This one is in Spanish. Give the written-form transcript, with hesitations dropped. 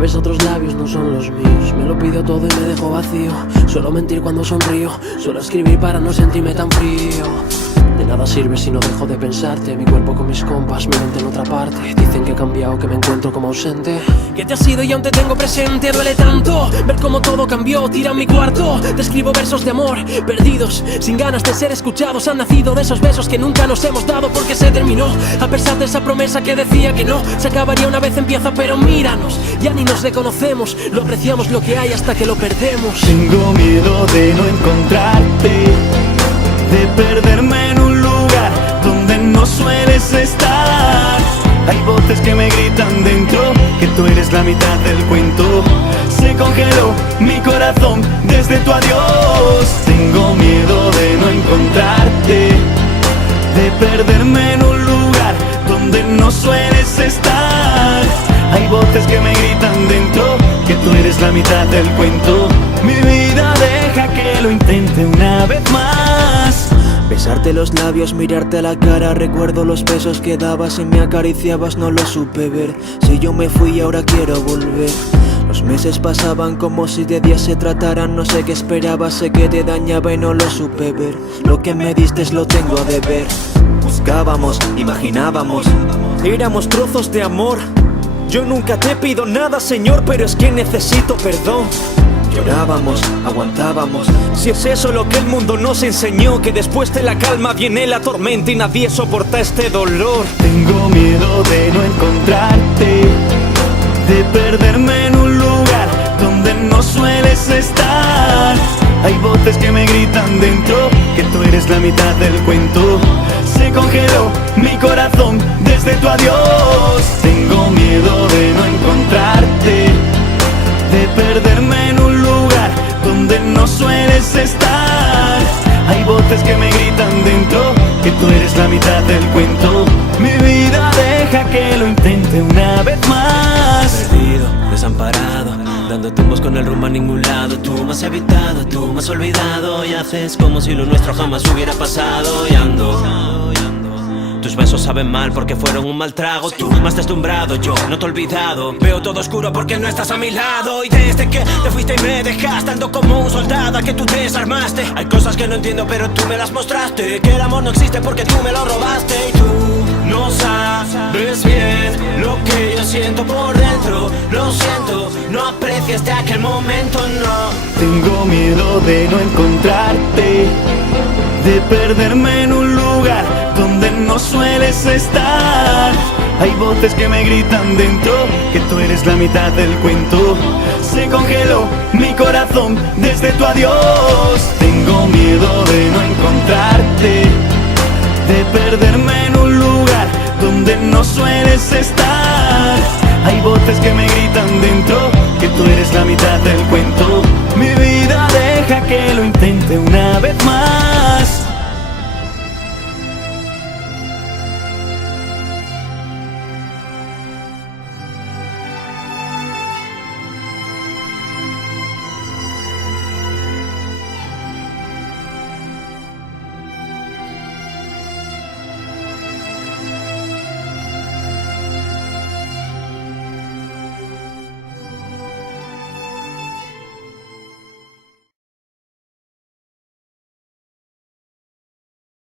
Sabes, otros labios no son los míos. Me lo pido todo y me dejo vacío. Suelo mentir cuando sonrío. Suelo escribir para no sentirme tan frío. De nada sirve si no dejo de pensarte. Mi cuerpo con mis compas, mi mente en otra parte. Dicen que he cambiado, que me encuentro como ausente. Que te has ido y aún te tengo presente. Duele tanto ver cómo todo cambió. Tira en mi cuarto, te escribo versos de amor. Perdidos, sin ganas de ser escuchados. Han nacido de esos besos que nunca nos hemos dado porque se terminó. A pesar de esa promesa que decía que no se acabaría una vez empieza, pero míranos. Ya ni nos reconocemos, lo apreciamos lo que hay hasta que lo perdemos. Tengo miedo de no encontrarte, de perderme en un lugar donde no sueles estar. Hay voces que me gritan dentro que tú eres la mitad del cuento. Se congeló mi corazón desde tu adiós. Tengo miedo de no encontrarte, de perderme en un lugar donde no sueles estar. Hay voces que me gritan dentro que tú eres la mitad del cuento. Mi vida, deja que lo intente una vez más. Besarte los labios, mirarte a la cara. Recuerdo los besos que dabas y me acariciabas, no lo supe ver. Si yo me fui y ahora quiero volver. Los meses pasaban como si de días se trataran. No sé qué esperaba, sé que te dañaba y no lo supe ver. Lo que me diste lo tengo a deber. Buscábamos, imaginábamos, éramos trozos de amor. Yo nunca te pido nada, Señor, pero es que necesito perdón. Llorábamos, aguantábamos. Si es eso lo que el mundo nos enseñó, que después de la calma viene la tormenta y nadie soporta este dolor. Tengo miedo de no encontrarte, de perderme en un lugar donde no sueles estar. Hay voces que me gritan dentro que tú eres la mitad del cuento. Se congeló mi corazón desde tu adiós. Tengo miedo de no encontrarte, de perderme en un lugar donde no sueles estar. Hay voces que me gritan dentro que tú eres la mitad del cuento. Mi vida, deja que lo intente una vez más. Perdido, desamparado, dando tumbos con el rumbo a ningún lado. Tú me has evitado, tú me has olvidado y haces como si lo nuestro jamás hubiera pasado. Y ando, tus besos saben mal porque fueron un mal trago. Tú me has deslumbrado, yo no te he olvidado. Veo todo oscuro porque no estás a mi lado. Y desde que te fuiste y me dejaste, ando como un soldado a que tú te desarmaste. Hay cosas que no entiendo pero tú me las mostraste. Que el amor no existe porque tú me lo robaste. Y tú no sabes bien lo que yo siento por dentro. Lo siento, no apreciaste aquel momento, no. Tengo miedo de no encontrarte, de perderme en un lugar donde no sueles estar. Hay voces que me gritan dentro que tú eres la mitad del cuento. Se congeló mi corazón desde tu adiós. Tengo miedo de no encontrarte, de perderme en un lugar donde no sueles estar. Hay voces que me gritan